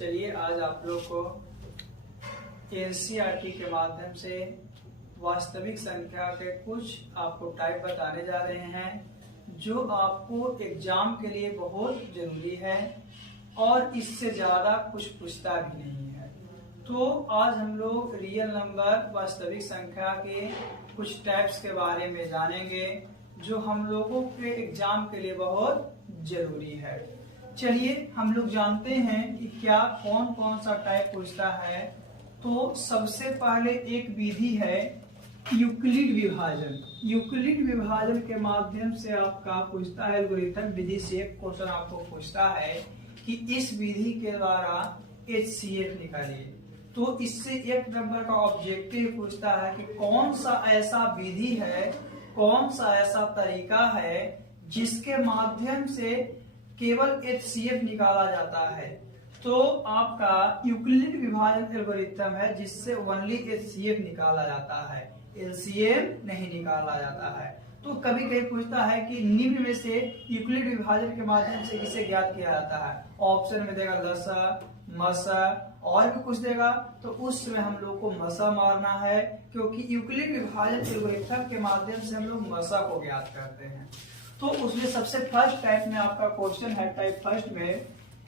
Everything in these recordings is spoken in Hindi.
चलिए आज आप लोग को एनसीईआरटी के माध्यम से वास्तविक संख्या के कुछ आपको टाइप बताने जा रहे हैं जो आपको एग्जाम के लिए बहुत जरूरी है और इससे ज्यादा कुछ पूछता भी नहीं है। तो आज हम लोग रियल नंबर वास्तविक संख्या के कुछ टाइप्स के बारे में जानेंगे जो हम लोगों के एग्जाम के लिए बहुत जरूरी है। चलिए हम लोग जानते हैं कि क्या कौन कौन सा टाइप पूछता है। तो सबसे पहले एक विधि है यूक्लिड विभाजन। यूक्लिड विभाजन के माध्यम से आपका पूछता है, एल्गोरिथम विधि से एक क्वेश्चन आपको पूछता है कि इस विधि के द्वारा HCF निकालिए। तो इससे एक नंबर का ऑब्जेक्टिव पूछता है कि कौन सा ऐसा विधि है, कौन सा ऐसा तरीका है जिसके माध्यम से केवल HCF निकाला जाता है। तो आपका यूक्लिड विभाजन एल्गोरिथम है जिससे ओनली HCF निकाला जाता है, LCM नहीं निकाला जाता है। तो कभी कभी पूछता है कि निम्न में से यूक्लिड विभाजन के माध्यम से किसे ज्ञात किया जाता है। ऑप्शन में देगा लसा, मसा और भी कुछ देगा, तो उस समय हम लोग को मसा मारना है क्योंकि यूक्लिड विभाजन एल्गोरिथम के माध्यम से हम लोग मसा को ज्ञात करते हैं। तो उसमें सबसे फर्स्ट टाइप में आपका क्वेश्चन है टाइप फर्स्ट में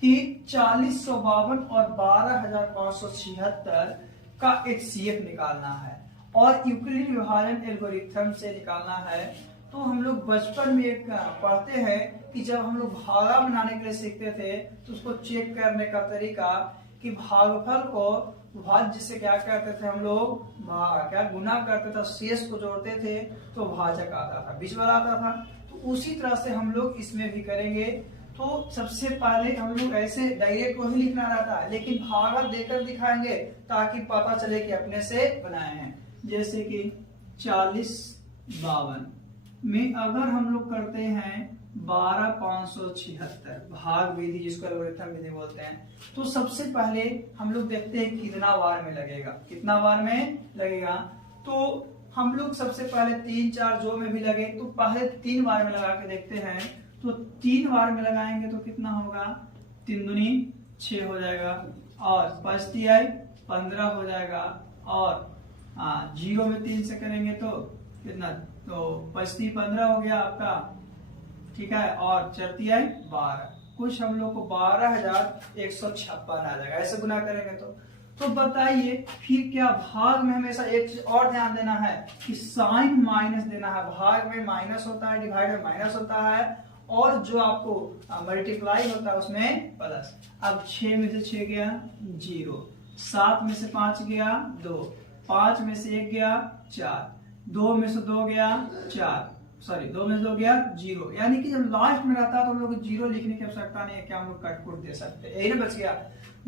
कि 4052 और 12576 का HCF निकालना है और यूक्लिड विभाजन एल्गोरिथम से निकालना है। तो हम लोग बचपन में एक पढ़ते हैं कि जब हम लोग भागा बनाने के लिए सीखते थे तो उसको चेक करने का तरीका कि भागफल को भाज्य से क्या करते थे हम लोग, क्या गुना करते थे, शेष को जोड़ते थे तो भाजक आता था, बीच वाला आता था। तो उसी तरह से हम लोग इसमें भी करेंगे। तो सबसे पहले हम लोग ऐसे डायरेक्ट को ही लिखना रहता है लेकिन भागा देकर दिखाएंगे ताकि पता चले कि अपने से बनाए हैं। जैसे कि 4052 में अगर हम लोग करते हैं 12576 भाग विधि जिसको एल्गोरिथम विधि बोलते हैं, तो सबसे पहले हम लोग देखते हैं कितना बार में लगेगा, कितना बार में लगेगा। तो हम लोग सबसे पहले 3 4 जो में भी लगे तो पहले 3 बार में लगा के देखते हैं। तो 3 बार में लगाएंगे तो कितना होगा, 3 दूनी 6 हो जाएगा और 5 तिहाई 15 हो जाएगा और 0 में 3 से करेंगे तो कितना, तो 5 3 15 हो गया आपका, ठीक है, और 4 तिहाई 12, कुछ हम लोग को 12156 आ जाएगा। ऐसे गुना करेंगे तो बताइए फिर क्या भाग में हमेशा एक चीज और ध्यान देना है कि साइन माइनस देना है। भाग में माइनस होता है, डिवाइड में माइनस होता है और जो आपको मल्टीप्लाई होता है उसमें प्लस। अब 6 में से 6 गया 0, 7 में से 5 गया 2, 5 में से 1 गया 4, 2 में से 2 गया 4, सॉरी 2 में से 2 गया 0। यानी कि जब लास्ट में रहता है तो हम लोग 0 लिखने की आवश्यकता नहीं है, क्या हम लोग कट कुट दे सकते हैं, यही ना बच गया।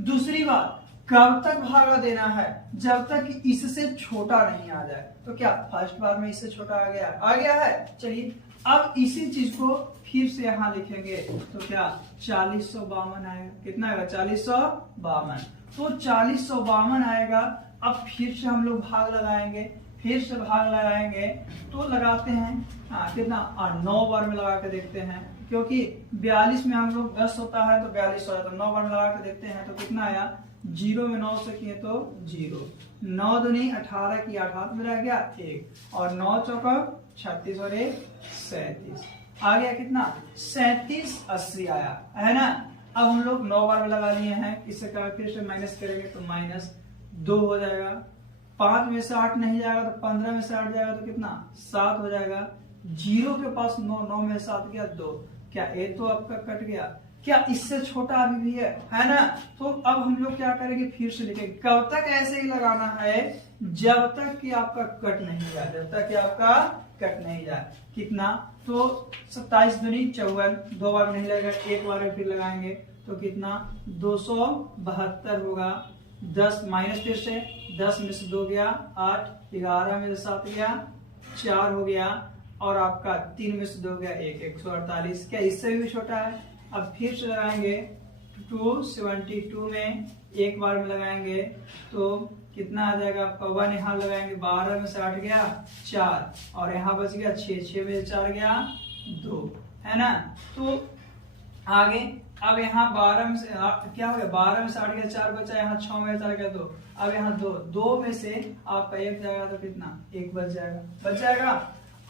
दूसरी बात, कब तक भागा देना है, जब तक कि इससे छोटा नहीं आ जाए। तो क्या फर्स्ट बार में इससे छोटा आ गया है। चलिए अब इसी चीज को फिर से यहाँ लिखेंगे तो क्या 4052 आएगा। कितना आएगा, 4052। तो 4052 आएगा। अब फिर से हम लोग भाग लगाएंगे, फिर से भाग लगाएंगे तो लगाते हैं कितना 9 बार में लगा के देखते हैं क्योंकि 42 में हम लोग 10 होता है तो 42 होता है। तो 9 बार में लगा के देखते हैं तो कितना आया, 0 में 9 से किए तो 0, 9 दूनी 18 की 8 हाथ में रह गया 1 और 9 चौका 36 और 1 37 आ गया। कितना 37 80 आया है ना। अब हम लोग 9 बार में लगा लिए हैं, इससे फिर से माइनस करेंगे तो -2 हो जाएगा। 5 में से 8 नहीं जाएगा तो 15 में से 8 जाएगा तो कितना 7 हो जाएगा। 0 के पास 9, 9 में 7 गया 2, क्या ये तो आपका कट गया। क्या इससे छोटा अभी भी है ना। तो अब हम लोग क्या करेंगे, फिर से लिखेंगे। कब तक ऐसे ही लगाना है, जब तक कि आपका कट नहीं जाए, जब तक कि आपका कट नहीं जाए। कितना, तो 27 दूनी 54, 2 बार नहीं लगेगा, 1 बार में फिर लगाएंगे तो कितना 272 होगा। 10 माइनस फिर से 10 में से 2 गया 8, 11 में से 7 गया 4 हो गया और आपका 3 में से 2 गया 1, 148। क्या इससे भी छोटा है। अब फिर से लगाएंगे 272 में 1 बार में लगाएंगे तो कितना आ जाएगा आपका 1 यहाँ लगाएंगे, 12 में से 8 गया 4 और यहाँ बच गया 6, 6 में से 4 गया 2, है ना। तो आगे अब यहाँ 12 में से क्या हो गया, 12 में से 8 गया 4 बचा, यहाँ 6 में 4 गया 2, अब यहाँ 2 में से आपका 1 जाएगा तो कितना 1 बच जाएगा।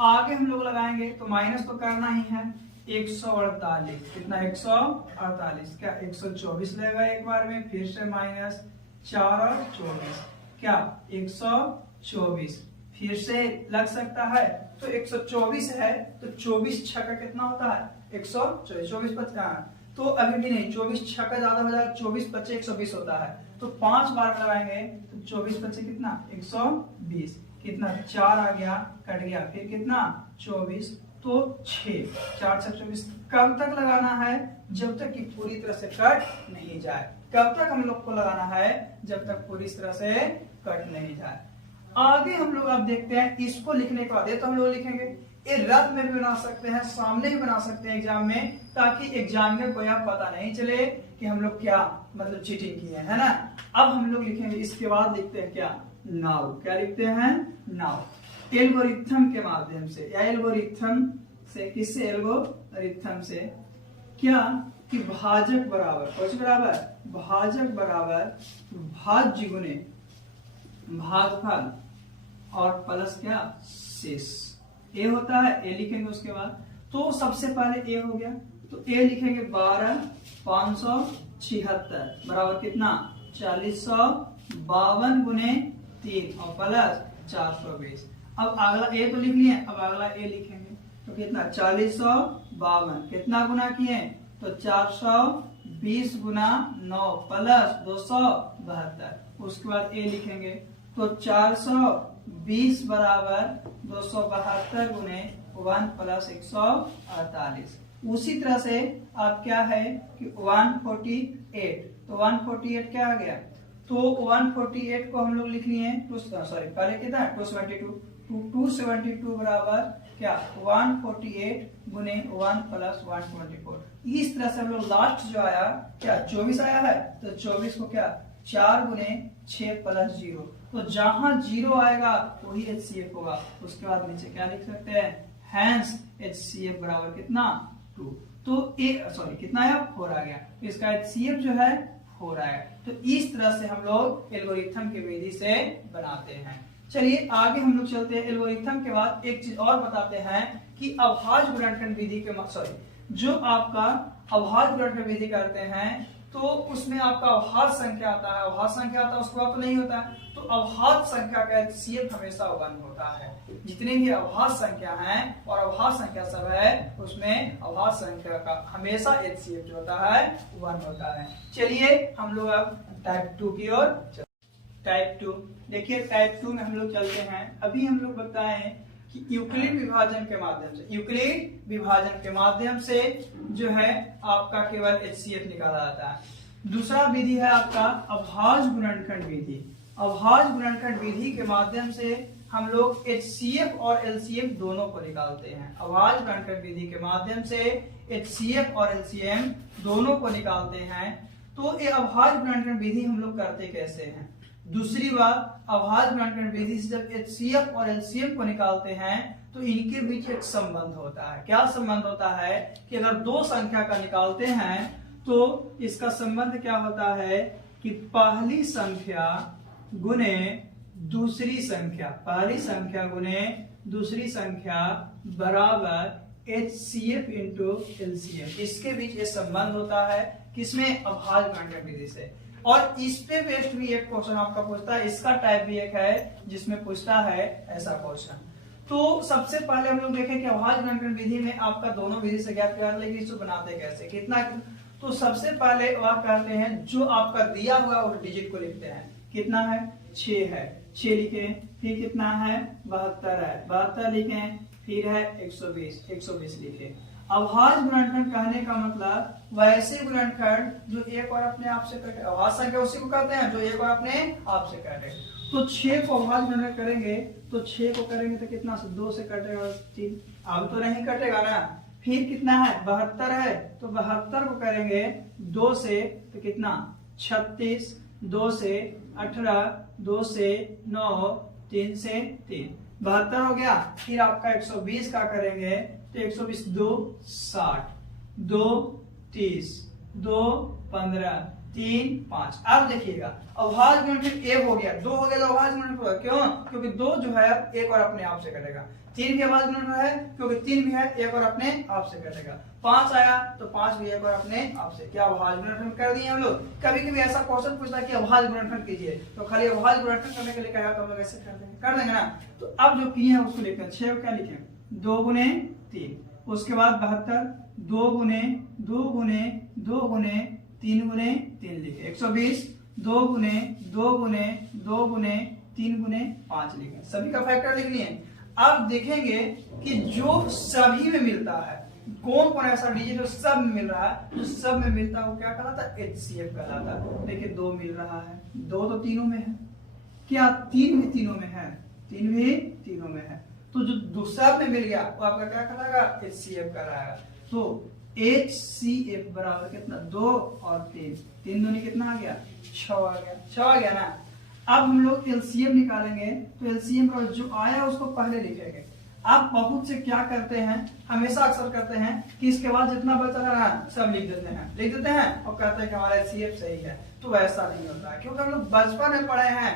आगे हम लोग लगाएंगे तो माइनस तो करना ही है, 148 कितना 148 क्या 124 लगेगा एक बार में, फिर से माइनस 4 और 24 क्या 124 फिर से लग सकता है, तो 124 है तो 24 छक्का कितना होता है 124, 24 बचा तो अभी भी नहीं, 24 छक्का ज्यादा हो जाएगा, 24 बच्चे 120 होता है, तो 5 बार लगाएंगे तो 24 बच्चे कितना 120 कितना 4 आ गया कट गया, फिर कितना 24 तो 6 4 6 24। कब तक लगाना है, जब तक कि पूरी तरह से कट नहीं जाए। कब तक हम लोग को लगाना है, जब तक पूरी तरह से कट नहीं जाए। आगे हम लोग अब देखते हैं, इसको लिखने के बाद तो हम लोग लिखेंगे, ये रथ में भी बना सकते हैं, सामने भी बना सकते हैं एग्जाम में, ताकि एग्जामिनर को यह पता नहीं चले कि हम लोग क्या मतलब चीटिंग किए है ना। अब हम लोग लिखेंगे, इसके बाद लिखते हैं क्या नाउ, क्या लिखते हैं नाउ, एल्गोरिथम के माध्यम से या एल्गोरिथम से, किससे एल्गोरिथम से क्या कि भाजक बराबर कुछ बराबर भाजक बराबर भाज्य गुने भागफल और प्लस क्या शेष, ए होता है, ए लिखेंगे उसके बाद। तो सबसे पहले ए हो गया तो ए लिखेंगे 12 576 बराबर कितना 4052 गुने 3 और प्लस 420। अब अगला ए तो लिख लिए, अब अगला ए लिखेंगे तो कितना 4052 कितना गुना किए तो 420 गुना 9 प्लस 272। उसके बाद ए लिखेंगे तो 420 बराबर 272 गुने 1 प्लस 148। उसी तरह से आप क्या है कि 148, तो 148 क्या आ गया, तो 148 को हम लोग लिख लिए, सॉरी पहले कितना 272 बराबर क्या 148 गुने 1 प्लस 124। इस तरह से हम लोग लास्ट जो आया क्या 24 आया है, तो 24 को क्या 4 गुने 6 प्लस 0, तो जहां 0 आएगा वही HCF होगा। उसके बाद नीचे क्या लिख सकते हैं, हैंस HCF बराबर कितना 2, तो सॉरी कितना आया 4 आ गया, तो इसका HCF जो है 4 आया। तो इस तरह से हम लोग एल्गोरिथम की विधि से बनाते हैं। चलिए आगे हम लोग चलते हैं। एल्गोरिथम के बाद एक चीज और बताते हैं कि अभाज्य गुणनखंड विधि के सॉरी जो आपका अभाज्य गुणनखंड विधि करते हैं तो उसमें आपका अभाज्य संख्या आता है, अभाज्य संख्या आता है उसके बाद तो नहीं होता है, तो अभाज्य संख्या का HCF हमेशा 1 होता है। जितने भी अभाज्य संख्या हैं और अभाज्य संख्या सब है उसमें अभाज्य संख्या का हमेशा HCF जो होता है 1 होता है। चलिए हम लोग अब टाइप 2 की ओर। टाइप 2 देखिए, टाइप 2 में हम लोग चलते हैं। अभी हम लोग बताएं कि यूक्लिड विभाजन के माध्यम से, यूक्लिड विभाजन के माध्यम से जो है आपका केवल HCF निकाला जाता है। दूसरा विधि है आपका अभाज्य गुणनखंड विधि। अभाज्य गुणनखंड विधि के माध्यम से हम लोग HCF और LCM दोनों को निकालते हैं। अभाज्य गुणनखंड विधि के माध्यम से HCF और LCM दोनों को निकालते हैं। तो ये अभाज्य गुणनखंड विधि हम लोग करते कैसे हैं। दूसरी बात, अभाज्य गुणनखंड विधि से जब HCF और LCM को निकालते हैं तो इनके बीच एक संबंध होता है। क्या संबंध होता है कि अगर दो संख्या का निकालते हैं तो इसका संबंध क्या होता है कि पहली संख्या गुने दूसरी संख्या, पहली संख्या गुने दूसरी संख्या बराबर HCF इंटू LCM। इसके बीच ये संबंध होता है किसमें, अभाज्य गुणनखंड विधि से। और इस पे बेस्ड भी एक क्वेश्चन आपका पूछता है, इसका टाइप भी एक है जिसमें पूछता है ऐसा क्वेश्चन। तो सबसे पहले हम लोग देखें कि अभाज्य गुणनखंड विधि में आपका दोनों विधि से ज्ञात कर लेंगे, इसको बनाते कैसे कितना। तो सबसे पहले वह करते हैं जो आपका दिया हुआ उस डिजिट को लिखते हैं। कितना है 6 है, 6 लिखे, फिर कितना है 72 है, 72 लिखे, फिर है 120, 120 लिखे। अभाज्य गुणनखंड कहने का मतलब वैसे गुणनखंड जो एक और अपने आप से कटे, अभाज्य संख्या उसी को कहते हैं जो एक और अपने आप से कटे। तो 6 को अभाज्य गुणनखंड करेंगे तो 6 को करेंगे तो कितना से 2 से कटेगा 3, अब तो नहीं कटेगा ना। फिर कितना है 72 है, तो 72 को करेंगे 2 से तो कितना 36, 2 से 18, 2 से 9, 3 से 3, 72 हो गया। फिर आपका 120 का करेंगे तो 120 2 60, 2 30, 2 15 3 5। अब देखिएगा अभाज्य गुणनफल 1 हो गया, 2 हो गया तो अभाज्य गुणनफल होगा। क्यों? क्योंकि 2 जो है एक और अपने आप से कटेगा। 3 भी अभाज्य गुणनफल है क्योंकि 3 भी है, एक और अपने आप से कटेगा। 5 आया तो 5 भी एक और अपने आप से। क्या अभाज्य गुणनफल कर दिए हम लोग? कभी कभी ऐसा क्वेश्चन पूछता है कि अभाज्य गुणनफल कीजिए, तो खाली अभाज्य गुणनफल करने के लिए कहा तो हम लोग ऐसे कर देंगे ना। तो अब जो किए हैं उसको लिखते हैं। 6 क्या लिखे? 2 गुने 3, उसके बाद 72, 2 गुने 2 गुने 2 गुने 3 गुने 3 लिखे। 120, 2 गुने 2 गुने 2 गुने 3 गुने 5 लिखे। सभी का फैक्टर लिखनी है। अब देखेंगे कि जो सभी में मिलता है, कौन कौन ऐसा डिजिट जो सब में मिल रहा है, जो सब में मिलता है वो क्या कहलाता है? HCF कहलाता है। देखिए 2 मिल रहा है, 2 तो तीनों में है। क्या 3 भी तीनों में है? 3 भी तीनों में है। तो जो सब में मिल गया वो आपका क्या कहलाएगा? HCF कहलाएगा। तो HCF बराबर कितना? 2 और 3, 3 दूनी कितना आ गया? 6 आ गया। 6 आ गया ना। अब हम लोग LCM निकालेंगे, तो LCM का जो आया उसको पहले लिखेंगे। आप बहुत से क्या करते हैं, हमेशा अक्सर करते हैं कि इसके बाद जितना बचा है सब लिख देते हैं और कहते हैं कि हमारा HCF सही है। तो ऐसा नहीं होता है, क्योंकि हम लोग बचपन में पढ़े हैं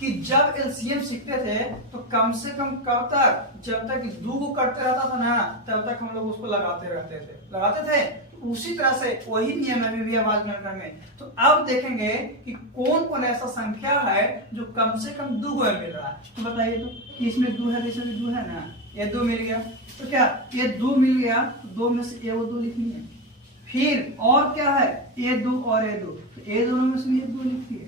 कि जब LCM सीखते थे तो कम से कम कब तक? जब तक 2 को करते रहता था ना, तब तक हम लोग उसको लगाते थे। उसी तरह से वही नियम है भी अभाज्य गुणनफल में। तो अब देखेंगे कि कौन कौन ऐसा संख्या है जो कम से कम 2 में मिल रहा है। तो बताइए तो कि इसमें 2 है, इसमें भी 2 है ना। ये 2 मिल गया तो क्या ये 2 मिल गया, 2 में से ये वो 2 लिखनी है। फिर और क्या है? ये 2 और ये 2, तो ये दोनों में से ये 2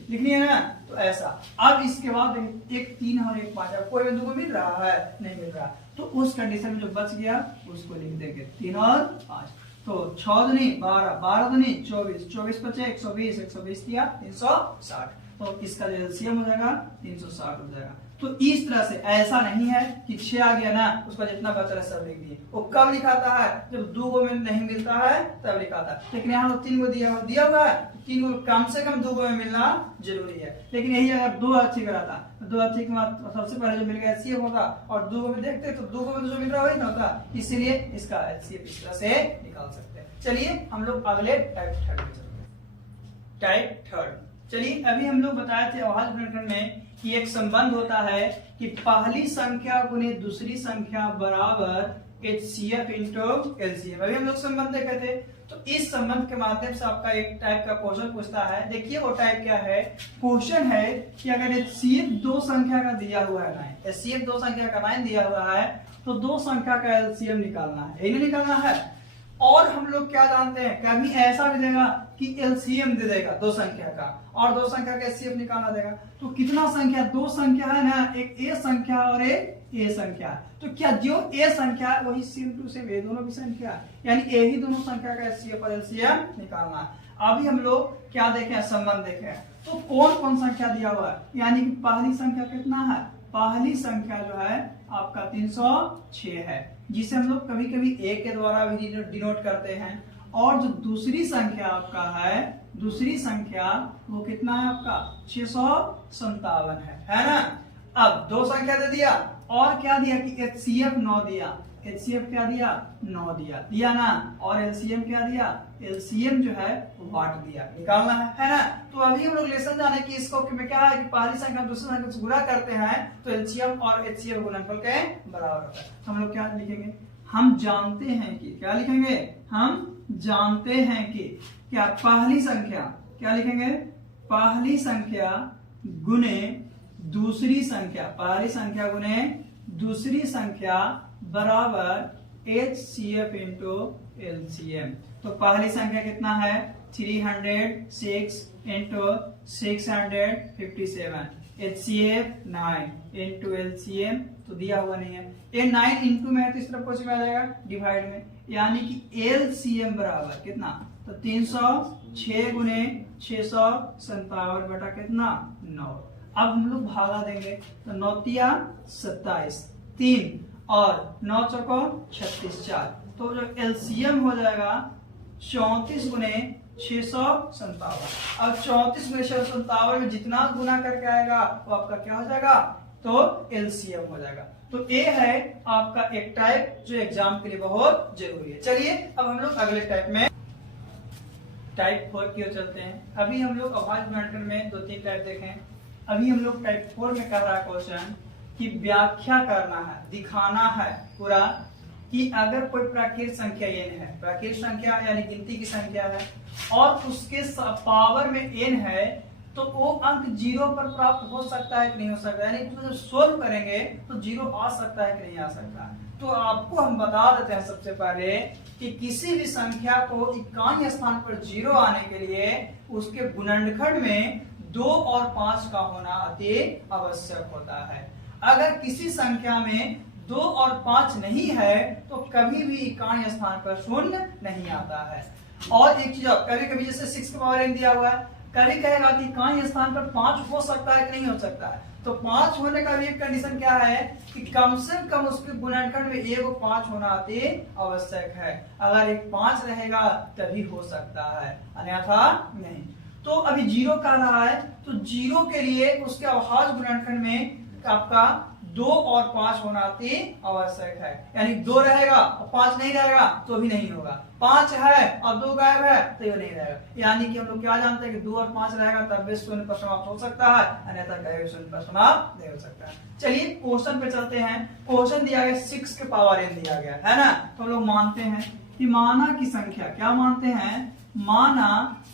लिखनी है ना। तो ऐसा। अब इसके बाद एक 3 और एक 5, कोई में 2 मिल रहा है? नहीं मिल रहा। तो उस कंडीशन में जो बच गया उसको लिख देंगे 3 और 5। तो 6 दूनी 12, 12 दूनी 24, 24 बचे 120, 120 दिया 360। तो इसका जो LCM हो जाएगा 360 हो जाएगा। तो इस तरह से ऐसा नहीं है कि 6 आ गया ना, उसका जितना बचा है सब लिख दिए। वो कब लिखाता है? जब 2 को में नहीं मिलता है तब लिखाता है। लेकिन यहाँ तो 3 को दिया हुआ है, 3 को कम से कम 2 में मिलना जरूरी है। लेकिन यही अगर 2 अच्छी कराता, 2 अच्छी के बाद सबसे पहले जो मिल गया HCF होता, और 2 को में देखते तो 2 को में जो मिल रहा वही ना होता। इसीलिए इसका HCF इस तरह से निकाल सकते हैं। चलिए हम लोग अगले टाइप 3 में चलते हैं। टाइप 3 चलिए अभी हम लोग बताए थे अभाज्य गुणनफल में कि एक संबंध होता है कि पहली संख्या गुने दूसरी संख्या बराबर HCF इंटू LCM। अभी हम लोग संबंध देखे थे। तो इस संबंध के माध्यम से आपका एक टाइप का क्वेश्चन पूछता है। देखिए वो टाइप क्या है? क्वेश्चन है कि अगर HCF 2 संख्या का दिया हुआ है 9, HCF 2 संख्या का 9 दिया हुआ है, तो 2 संख्या का LCM निकालना है। यही निकालना है। और हम लोग क्या जानते हैं, कभी ऐसा भी देगा कि LCM दे देगा 2 संख्या का, और 2 संख्या का HCF निकालना देगा। तो कितना संख्या? 2 संख्या है ना, एक A संख्या और एक A संख्या। तो क्या जो A संख्या है वही सेम टू सेम A दोनों की संख्या है, यानी A ही दोनों संख्या का HCF और LCM निकालना है। अभी हम लोग क्या देखें? संबंध देखें। तो कौन कौन संख्या दिया हुआ है, यानी कि पहली संख्या कितना है? पहली संख्या जो है आपका 306 है, जिसे हम लोग कभी कभी A के द्वारा भी डिनोट करते हैं। और जो दूसरी संख्या आपका है, दूसरी संख्या वो कितना है आपका? 657 है ना। अब 2 संख्या दे दिया, और क्या दिया कि HCF 9 दिया। HCF क्या दिया? 9 दिया ना। और LCM क्या दिया? LCM जो है वाट दिया। निकालना है ना। तो अभी हम लोग लेसन जाने की इसको में क्या है कि पहली संख्या दूसरी संख्या से गुणा करते हैं तो LCM और HCF गुणनफल के बराबर होता है। तो हम लोग क्या लिखेंगे? हम जानते हैं कि, क्या लिखेंगे? हम जानते हैं कि क्या पहली संख्या, क्या लिखेंगे? पहली संख्या गुने दूसरी संख्या, पहली संख्या गुने दूसरी संख्या बराबर HCF इंटू LCM। तो पहली संख्या कितना है? 306 इंटू 657, HCF 9 इंटू LCM तो दिया हुआ नहीं है। ये 9 इंटू में है तो इस तरफ कुछ में आ जाएगा डिवाइड में, यानी कि LCM बराबर कितना? तो 306 गुने 657 बटा कितना? 9। अब हम लोग भागा देंगे तो 9 तिया 27, 3 और 9 चौको 36, 4। तो जो LCM हो जाएगा 34 गुने 657। अब 34 गुने 657 में जितना गुना करके आएगा वो आपका क्या हो जाएगा? तो LCM हो जाएगा। तो ये है आपका एक टाइप जो एग्जाम के लिए बहुत जरूरी है। चलिए अब हम लोग अगले टाइप में टाइप 4 की ओर चलते हैं। अभी हम लोग अभाज्य गुणनखंड में 2-3 टाइप देखें। अभी हम लोग टाइप 4 में कर रहा है क्वेश्चन कि व्याख्या करना है, दिखाना है पूरा कि अगर कोई प्राकृत संख्या n है, प्राकृत संख्या यानी गिनती की संख्या है और उसके पावर में n है, तो वो अंक 0 पर प्राप्त हो सकता है कि नहीं हो सकता, यानी तो जब सोल्व करेंगे तो 0 आ सकता है कि नहीं आ सकता। तो आपको हम बता देते हैं सबसे पहले कि किसी भी संख्या को इकाई स्थान पर 0 आने के लिए उसके गुणनखंड में 2 और 5 का होना अति आवश्यक होता है। अगर किसी संख्या में 2 और 5 नहीं है तो कभी भी इकाई स्थान पर शून्य नहीं आता है। और एक चीज, कभी कभी जैसे 6 का पावर n दिया हुआ है, कभी कहेगा कि इकाई स्थान पर 5 हो सकता है कि नहीं हो सकता है, तो 5 होने का भी एक कंडीशन क्या है कि कम से कम उसके गुणनखंड में एगो 5 होना अति आवश्यक है। अगर एक 5 रहेगा तभी हो सकता है, अन्यथा नहीं। तो अभी 0 कह रहा है, तो 0 के लिए उसके अभाज्य गुणनखंड में आपका 2 और 5 होना अति आवश्यक है। यानी 2 रहेगा और 5 नहीं रहेगा तो भी नहीं होगा, 5 है और 2 गायब है तो ये नहीं रहेगा। यानी कि हम लोग क्या जानते हैं कि 2 और 5 रहेगा तब भी शून्य पर समाप्त हो सकता है, अन्यथा कभी शून्य पर समाप्त नहीं हो सकता है। चलिए क्वेश्चन पे चलते हैं। क्वेश्चन दिया गया 6 के पावर n दिया गया है ना, तो हम लोग मानते हैं कि माना की संख्या, क्या मानते हैं, माना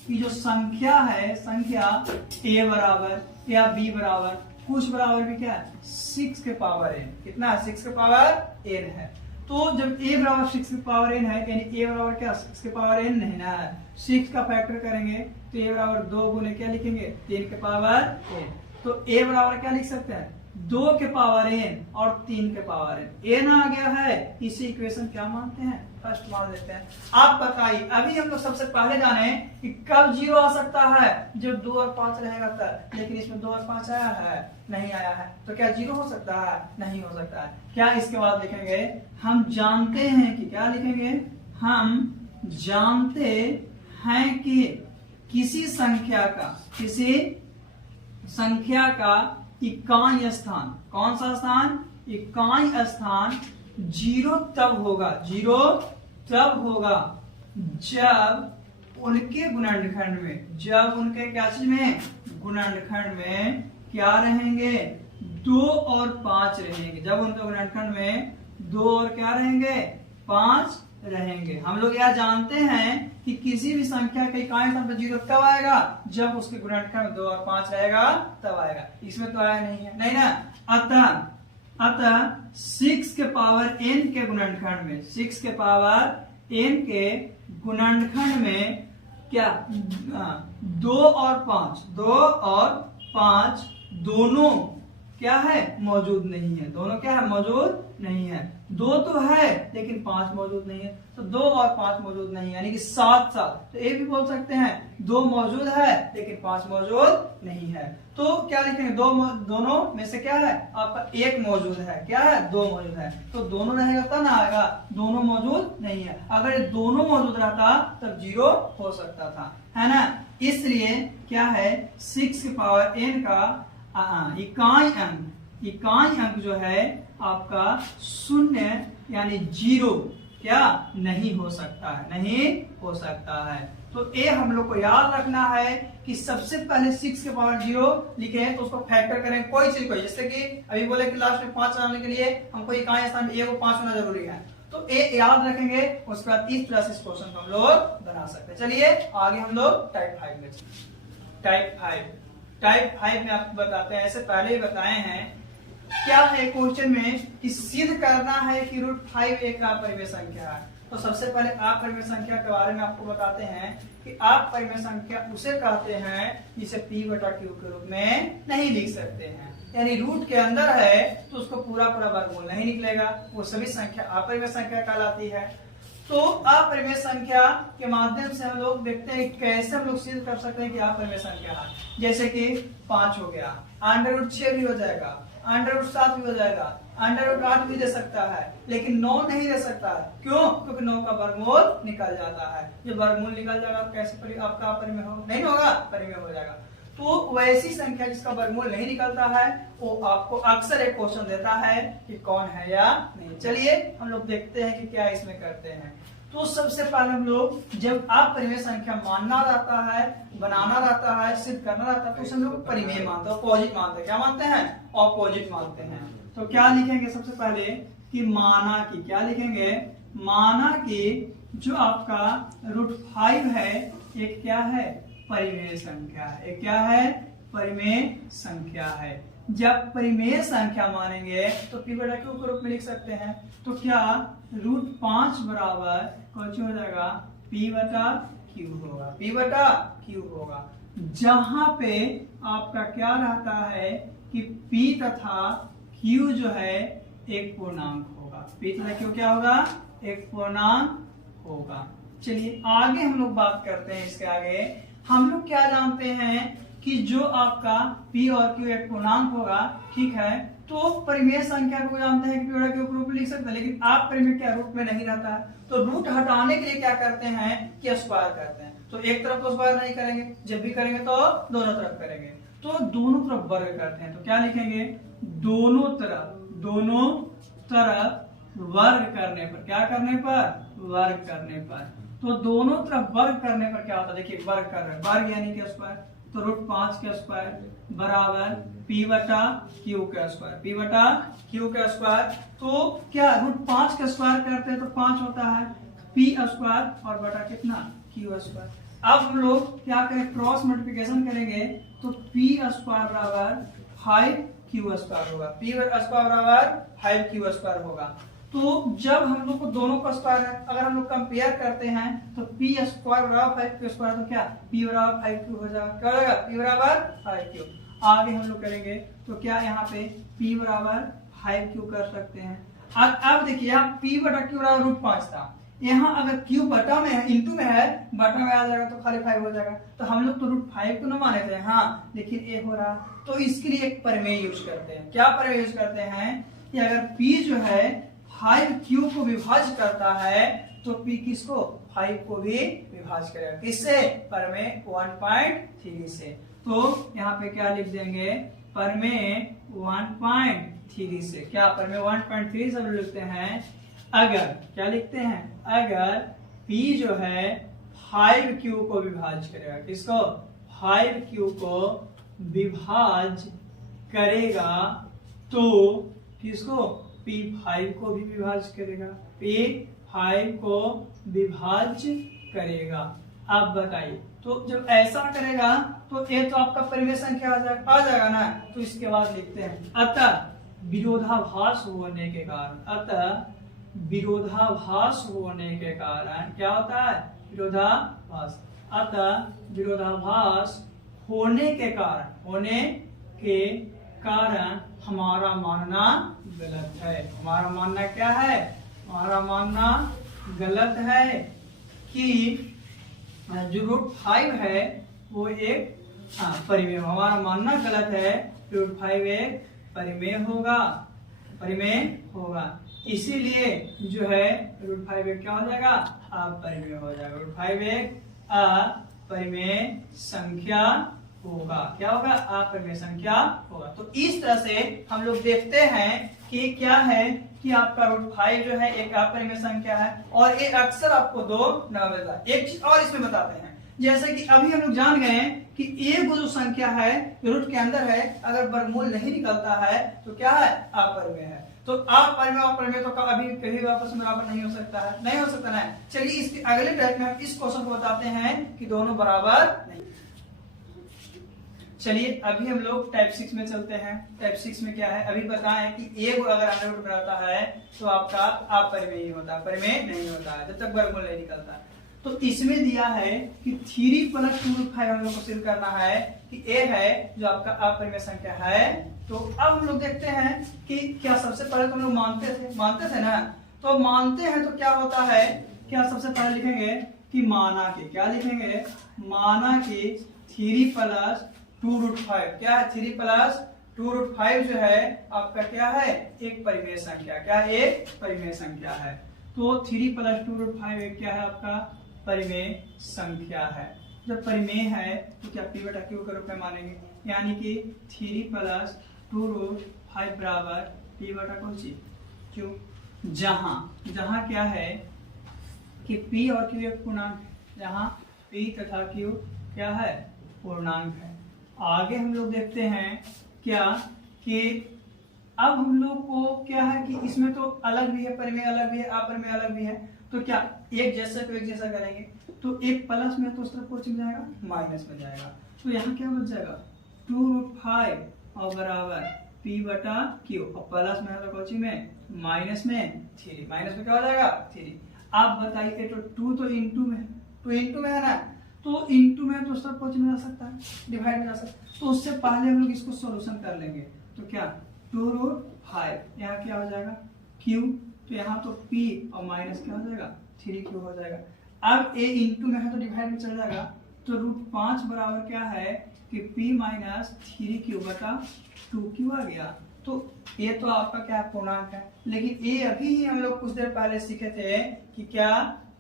कि जो संख्या है, संख्या a बराबर या b बराबर कुछ बराबर भी क्या है 6 के पावर n, कितना है 6 के पावर n है। तो जब a बराबर 6 के पावर n है, यानी a बराबर क्या 6 के पावर n नहीं ना, 6 का फैक्टर करेंगे तो a बराबर 2 गुने क्या लिखेंगे 3 के पावर n। तो a बराबर क्या लिख सकते हैं 2 के पावर n और 3 के पावर n आ गया है। इसी इक्वेशन क्या मानते हैं, फर्स्ट मान लेते हैं। आप बताइए, अभी हम लोग सबसे पहले जाने कि कब 0 आ सकता है, जब 2 और 5 रहेगा तब, लेकिन इसमें 2 और 5 आया है, नहीं आया है, तो क्या 0 हो सकता है, नहीं हो सकता है। क्या इसके बाद लिखेंगे, हम जानते हैं कि, क्या लिखेंगे, हम जानते हैं कि किसी संख्या का इकाई स्थान, कौन सा स्थान, इकाई स्थान 0 तब होगा, 0 तब होगा जब उनके गुणनखंड में, जब उनके क्या चीज में, गुणनखंड में क्या रहेंगे 2 और 5 रहेंगे। जब उनके गुणनखंड में 2 और क्या रहेंगे 5 रहेंगे। हम लोग यह जानते हैं कि किसी भी संख्या के इकाई स्थान पर 0 कब आएगा, जब उसके गुणनखंड में 2 और 5 रहेगा तब आएगा। इसमें तो आया नहीं है, नहीं ना। अतः 6 के पावर n के गुणनखंड में, 6 के पावर n के गुणनखंड में क्या 2 और 5 दोनों क्या है मौजूद नहीं है, दोनों क्या है मौजूद नहीं है। 2 तो है लेकिन 5 मौजूद नहीं है, तो 2 और 5 मौजूद नहीं है, यानी कि 7। तो ये भी बोल सकते हैं 2 मौजूद है लेकिन 5 मौजूद नहीं है। तो क्या लिखेंगे, दोनों में से क्या है आपका 1 मौजूद है, क्या है 2 मौजूद है, तो दोनों रहेगा तब ना आएगा, दोनों मौजूद नहीं है। अगर ये दोनों मौजूद रहता तब 0 हो सकता था, है ना। इसलिए क्या है 6 के पावर n का इकाई अंक जो है आपका 0 यानी 0 क्या नहीं हो सकता है, नहीं हो सकता है। तो ये हम लोग को याद रखना है कि सबसे पहले 6 के पावर 0 लिखे तो उसको फैक्टर करें कोई चीज को, जैसे कि अभी बोले कि लास्ट में 5 आने के लिए हमको इकाई स्थान में को 5 होना जरूरी है, तो ये याद रखेंगे। उसके बाद इस तरह से इस क्वेश्चन को हम लोग बना सकते हैं। चलिए आगे हम लोग टाइप 5 में, टाइप 5 में आपको बताते हैं, ऐसे पहले ही बताए हैं क्या है क्वेश्चन में कि सिद्ध करना है कि √5 एक अपरिमेय संख्या है। तो सबसे पहले अपरिमेय संख्या के बारे में आपको बताते हैं कि अपरिमेय संख्या उसे कहते हैं जिसे p/q के रूप में नहीं लिख सकते हैं, यानी रूट के अंदर है तो उसको पूरा वर्गमूल नहीं निकलेगा, वो सभी संख्या अपरिमेय संख्या कहलाती है। तो अपरिमेय संख्या के माध्यम से हम लोग देखते हैं कैसे हम लोग सिद्ध कर सकते हैं कि अपरिमेय संख्या है। जैसे कि 5 हो गया, √6 भी हो जाएगा, √7 भी हो जाएगा, √8 भी दे सकता है, लेकिन 9 नहीं दे सकता है। क्यों? क्योंकि 9 का वर्गमूल निकल जाता है। जब वर्गमूल निकल जाएगा कैसे आपका अपरिमेय होगा, नहीं होगा, परिमेय हो जाएगा। तो वैसी संख्या जिसका वर्गमूल नहीं निकलता है वो आपको अक्सर एक क्वेश्चन देता है कि कौन है या नहीं। चलिए हम लोग देखते हैं कि क्या इसमें करते हैं। तो सबसे पहले हम लोग जब आप परिमेय संख्या मानना रहता है, बनाना रहता है, सिद्ध करना रहता है, तो उसे हम लोग परिमेय मानते हैं, अपोजिट मानते हैं। क्या मानते हैं? अपोजिट मानते हैं। तो क्या लिखेंगे सबसे पहले कि माना की, क्या लिखेंगे? माना कि जो आपका √5 है एक क्या है? परिमेय संख्या है। एक क्या है? परिमेय संख्या है। जब परिमेय संख्या मानेंगे तो p बटा q के रूप में लिख सकते हैं। तो क्या √5 बराबर कुछ हो जाएगा p बटा q होगा, p बटा q होगा। जहां पे आपका क्या रहता है कि p तथा q जो है एक पूर्णांक होगा, p तथा q क्या होगा? एक पूर्णांक होगा। चलिए आगे हम लोग बात करते हैं। इसके आगे हम लोग क्या जानते हैं कि जो आपका p और q एक पूर्णांक होगा, ठीक है, तो परिमेय संख्या को जानते हैं कि p बटा q के रूप में लिख सकते हैं। लेकिन आप परिमेय क्या रूप में नहीं रहता है, तो रूट हटाने के लिए क्या करते हैं कि स्क्वायर करते हैं। तो एक तरफ तो स्क्वायर नहीं करेंगे, जब भी करेंगे तो दोनों तरफ करेंगे। तो दोनों तरफ वर्ग करते हैं, तो क्या लिखेंगे? दोनों तरफ वर्ग करने पर, क्या करने पर? वर्ग करने पर। तो दोनों तरफ वर्ग करने पर क्या होता है? देखिए वर्ग कर रहे हैं, वर्ग यानी कि स्क्वायर, तो √5 का स्क्वायर बराबर p बटा q का स्क्वायर, p बटा q का स्क्वायर। तो क्या √5 का स्क्वायर करते हैं तो 5 होता है, p स्क्वायर और बटा कितना? q square. अब हम लोग क्या करें? क्रॉस मल्टीप्लिकेशन करेंगे तो p स्क्वायर बराबर 5q स्क्वायर होगा, p स्क्वायर बराबर 5q स्क्वायर होगा। तो जब हम लोग को दोनों का स्क्वायर है, अगर हम लोग कंपेयर करते हैं तो p स्क्वायर बराबर 5q स्क्वायर, तो क्या p बराबर 5q हो जाएगा? क्या हो जाएगा? p बराबर 5q। आगे हम लोग करेंगे तो क्या यहाँ पे p बराबर 5q कर सकते हैं। अब देखिए यहाँ p बटा q बराबर √5 था, यहाँ अगर q बटा में है, इंटू में है, बटा में आ जाएगा तो खाली 5 हो जाएगा। तो हम लोग तो √5 को न माने थे, हाँ, लेकिन ये हो रहा, तो इसके लिए एक परिमेय यूज करते हैं। क्या परिमेय यूज करते हैं कि अगर p जो है 5q को विभाज्य करता है तो p किसको? 5 को भी विभाज्य करेगा। किससे? परिमेय 1.3 से। तो यहाँ पे क्या लिख देंगे? परिमेय 1.3 से। क्या परिमेय 1.3 से लिखते हैं? अगर क्या लिखते हैं? अगर p जो है 5q को विभाज्य करेगा, किसको? 5q को विभाज्य करेगा तो किसको? p5 को भी विभाज्य करेगा, p5 को विभाज्य करेगा। अब बताइए, तो जब ऐसा करेगा तो ये तो आपका परिमेय संख्या आ जाएगा ना। तो इसके बाद लिखते हैं अतः विरोधाभास होने के कारण, अतः विरोधाभास होने के कारण क्या होता है? विरोधाभास। अतः विरोधाभास होने के कारण हमारा मानना गलत है। हमारा मानना क्या है? हमारा मानना गलत है कि जो √5 है वो एक परिमेय। हमारा मानना गलत है, √5 एक परिमेय होगा। इसीलिए जो है √5 एक क्या हो जाएगा? अपरिमेय हो जाएगा। √5 एक अपरिमेय संख्या होगा। क्या होगा? अपरिमेय संख्या होगा। तो इस तरह से हम लोग देखते हैं कि क्या है कि आपका √5 जो है एक अपरिमेय संख्या है और ये अक्सर आपको 2 न मिलता है। एक चीज और इसमें बताते हैं, जैसे कि अभी हम लोग जान गए कि एक जो संख्या है रूट के अंदर है, अगर वर्गमूल नहीं निकलता है तो क्या है? अपरिमेय है। तो अपरिमेय तो कभी कभी आपस में बराबर नहीं हो सकता है, नहीं हो सकता ना। चलिए इसके अगले टाइप में हम इस क्वेश्चन को बताते हैं कि दोनों बराबर नहीं। चलिए अभी हम लोग टाइप 6 में चलते हैं। टाइप 6 में क्या है? अभी बताएं कि एक अगर अंडर रूट बनाता है तो आपका अपरिमेय होता है, परिमेय नहीं होता है जब तक वर्गमूल नहीं निकलता। तो इसमें दिया है कि 3 + 2√5 हम लोग को सिद्ध करना है कि ए है जो आपका अपरिमेय संख्या है। तो अब हम लोग देखते हैं कि क्या सबसे पहले तो हम लोग मानते थे ना। तो मानते हैं तो क्या होता है? क्या सबसे पहले लिखेंगे कि माना के, क्या लिखेंगे? माना के 3 + 2√5। क्या है? 3 + 2√5 जो है आपका क्या है? एक परिमेय संख्या। क्या? एक परिमेय संख्या है। तो 3 + 2√5 एक क्या है? आपका परिमेय संख्या है। जब परिमेय है तो क्या p बटा q के रूप में मानेंगे, यानी कि 3 + 2√5 बराबर p बटा q। जहां क्या है? कि P और Q एक पूर्णांक है, जहाँ P तथा Q क्या है, पूर्णांक है। आगे हम लोग देखते हैं क्या कि अब हम लोग को क्या है कि इसमें तो अलग भी है, परिमेय अलग भी है, अपरिमेय अलग भी है, तो क्या एक जैसा को एक जैसा करेंगे, तो एक प्लस में तो उस तरफ कुछ जाएगा, माइनस में जाएगा, तो यहाँ क्या बच जाएगा 2√5 और बराबर P बटा Q, और प्लस में है तो कोची में माइनस में 3, माइनस में क्या हो जाएगा 3। आप बताइए तो 2 तो इंटू में, 2 इंटू में है ना, तो इंटू में तो सब कुछ में जा सकता है, डिवाइड में जा सकता है, तो उससे पहले हम लोग इसको सॉल्यूशन कर लेंगे। तो क्या 2√5 यहाँ क्या हो जाएगा Q, तो यहाँ तो P और माइनस क्या हो जाएगा 3Q हो जाएगा। अब A इंटू में है तो डिवाइड में चल जाएगा, तो √5 बराबर क्या है कि P माइनस 3Q बटा 2Q आ गया। तो ये तो आपका क्या पूर्णांक है, लेकिन ये अभी ही हम लोग कुछ देर पहले सीखे थे कि क्या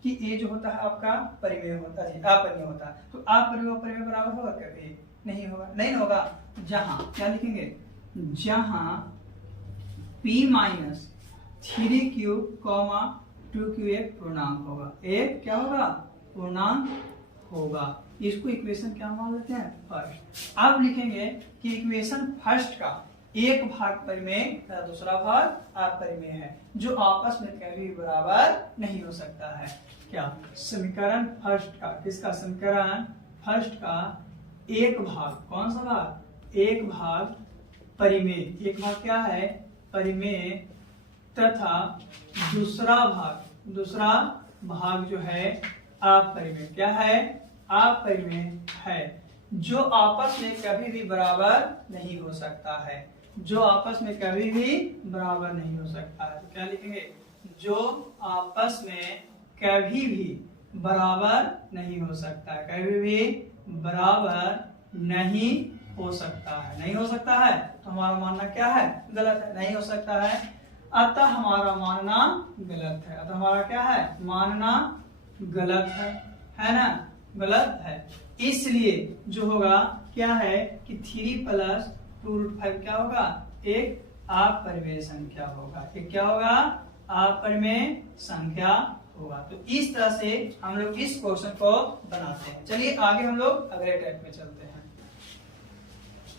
कि ये जो होता है आपका परिमेय होता है, अपरिमेय होता है। तो अपरिमेय परिमेय बराबर होगा क्या, नहीं होगा, नहीं होगा। जहां क्या लिखेंगे, जहां P माइनस 3Q 2Q एक पूर्णांक होगा, एक क्या होगा पूर्णांक होगा। इसको इक्वेशन क्या मान लेते हैं, फर्स्ट। अब लिखेंगे कि इक्वेशन फर्स्ट का एक भाग परिमेय तथा दूसरा भाग अपरिमेय है, जो आपस में कभी भी बराबर नहीं हो सकता है। क्या समीकरण फर्स्ट का, किसका समीकरण फर्स्ट का एक भाग, कौन सा भाग, एक भाग परिमेय, एक भाग क्या है परिमेय, तथा दूसरा भाग जो है अपरिमेय, क्या है अपरिमेय है, जो आपस में कभी भी बराबर नहीं हो सकता है, जो आपस में कभी भी बराबर नहीं हो सकता है। तो क्या लिखेंगे, जो आपस में कभी भी बराबर नहीं हो सकता है, कभी भी बराबर नहीं हो सकता है, नहीं हो सकता है, तो हमारा मानना क्या है, गलत है, नहीं हो सकता है, अतः हमारा मानना गलत है, अतः हमारा क्या है मानना गलत है ना, गलत है। इसलिए जो होगा क्या है कि 3 प्लस 2√5 क्या होगा, एक अपरिमेय संख्या होगा, एक क्या होगा अपरिमेय संख्या होगा। तो इस तरह से हम लोग इस क्वेश्चन को बनाते हैं। चलिए आगे हम लोग अगले टाइप में चलते हैं।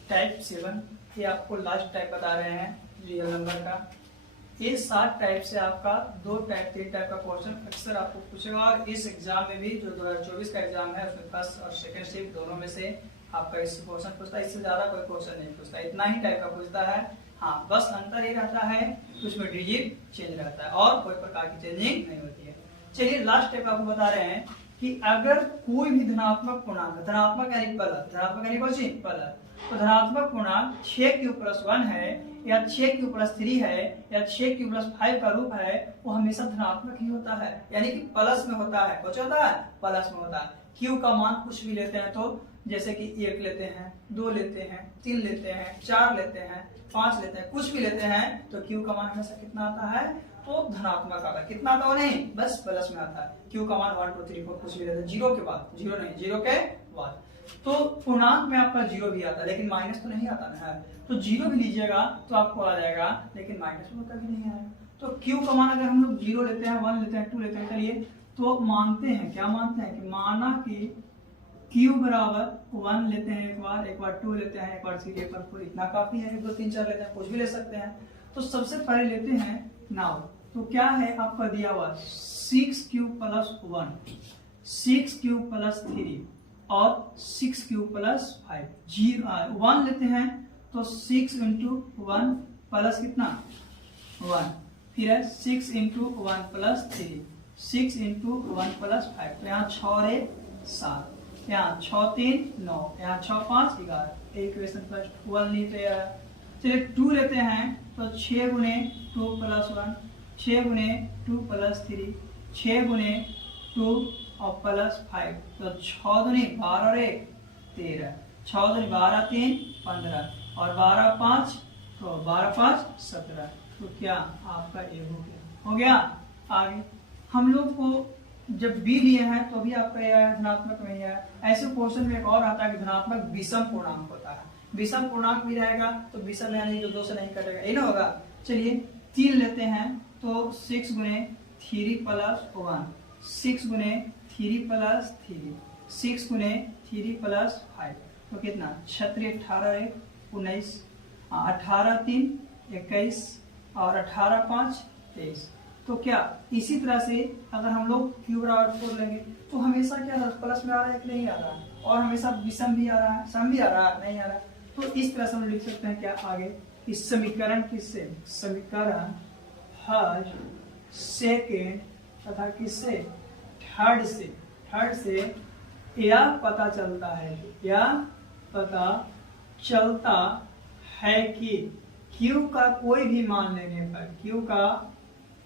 टाइप 7, ये आपको लास्ट टाइप बता रहे हैं रियल नंबर का। ये 7 टाइप से आपका 2 टाइप 3 टाइप का क्वेश्चन अक्सर आपको पूछेगा, और इस एग्जाम में भी जो 2024 का एग्जाम है उसमें फर्स्ट और सेकंड शिफ्ट दोनों में से आपका इस क्वेश्चन पूछता है, इससे ज्यादा कोई क्वेश्चन नहीं पूछता, इतना ही टाइप का पूछता है। हाँ, बस अंतर ये रहता है कि उसमें डिजिट चेंज रहता है और कोई प्रकार की चेंजिंग नहीं होती है। चलिए लास्ट टाइप आपको बता रहे हैं कि अगर कोई भी धनात्मक पूर्णांक, धनात्मक यानी प्लस, धनात्मक यानी कौन सी प्लस, तो धनात्मक पूर्णांक 6Q+1 है या 6Q+3 है या 6Q+5 का रूप है, वो हमेशा धनात्मक ही होता है, यानी कि प्लस में होता है। कुछ होता है प्लस में होता है। Q का मान कुछ भी लेते हैं, तो जैसे कि 1 लेते हैं, 2 लेते हैं, 3 लेते हैं, 4 लेते हैं, 5 लेते हैं, कुछ भी लेते हैं, तो Q का मान हमेशा कितना आता है, तो धनात्मक आता है। कितना आता है नहीं, बस प्लस में आता है। Q का मान 1 2 3 4 कुछ भी लेते हैं, 0 के बाद, 0 नहीं, 0 के बाद। तो पूर्णांक में आपका 0 भी आता है, लेकिन माइनस तो नहीं आता है, तो 0 भी लीजिएगा तो आपको आ जाएगा, लेकिन माइनस में कभी नहीं आएगा। तो Q का मान अगर हम लोग 0 लेते हैं, 1 लेते हैं, 2 लेते हैं, चलिए तो मानते हैं, क्या मानते हैं कि माना कि Q बराबर 1 लेते हैं एक बार 2 लेते हैं, एक बार 3, एक बार 4, इतना काफी है, 1 2 3 4 लेते हैं, कुछ भी ले सकते हैं। तो सबसे पहले लेते हैं नाउ, तो क्या है आपका दिया हुआ 6Q+1, 6Q+3 और 6Q+5, 1 लेते हैं तो 6 × 1 प्लस कितना 1, फिर है 6 × 1 + 3, 6 × 1 + 5, तो यहाँ 6 और 1 7, यहाँ 6 3 9, यहाँ 6 5 11, इक्वेशन फर्स्ट 1 लेते हैं। चलिए 2 लेते हैं तो 6 × 2 + 1, 6 × 2 + 3, 6 × 2 और +5, तो 6 दूनी 12 और 1 13, 6 दूनी 12 3 15 और 12 5, तो 12 5 17, तो क्या आपका ये हो गया। आगे हम लोग को जब बी लिए हैं तो भी आपका यह है धनात्मक में है। ऐसे क्वेश्चन में एक और आता है कि धनात्मक विषम पूर्णांक होता है, विषम पूर्णांक भी रहेगा, तो विषम यानी जो 2 से नहीं कटेगा, ये ना होगा। चलिए 3 लेते हैं तो 6 × 3 + 1, 6 गुने 3 प्लस 3, 6 गुने 3 प्लस 5, तो कितना 36, 18 1 19, 18 3 21 और 18 5 23। तो क्या इसी तरह से अगर हम लोग q बराबर 4 लेंगे तो हमेशा क्या प्लस में आ रहा है कि नहीं आ रहा है, और हमेशा विषम भी आ रहा है, सम भी आ रहा है, नहीं आ रहा। तो इस तरह से हम लिख सकते हैं क्या आगे, इस समीकरण किससे, समीकरण फर्स्ट सेकेंड तथा किससे थर्ड से यह पता चलता है, यह पता चलता है कि q का कोई भी मान लेने पर, q का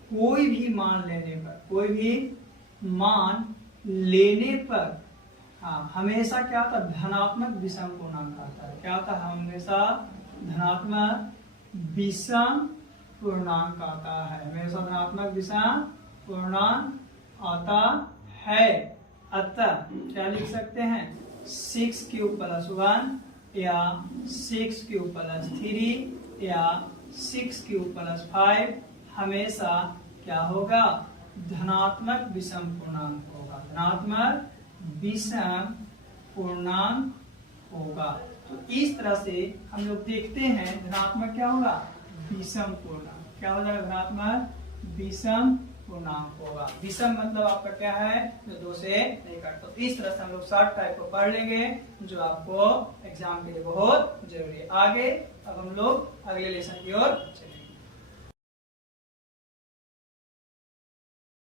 कोई भी मान लेने पर, कोई भी मान लेने पर हमेशा क्या होता है, धनात्मक विषम पूर्णांक आता है। क्या होता है, हमेशा धनात्मक विषम पूर्णांक आता है, हमेशा धनात्मक विषम पूर्णांक आता है। अतः क्या लिख सकते हैं, 6q प्लस 1 या 6q प्लस 3 या 6q प्लस 5 हमेशा क्या होगा, धनात्मक विषम पूर्णांक होगा, धनात्मक विषम पूर्णांक होगा। तो इस तरह से हम लोग देखते हैं धनात्मक क्या होगा, विषम पूर्णांक, क्या हो जाएगा, धनात्मक विषम पूर्णांक होगा। विषम मतलब आपका क्या है, जो 2 से नहीं काटता। तो इस तरह से हम लोग शॉर्ट टाइप को पढ़ लेंगे, जो आपको एग्जाम के लिए बहुत जरूरी है। आगे अब हम लोग अगले लेसन की ओर चलेंगे।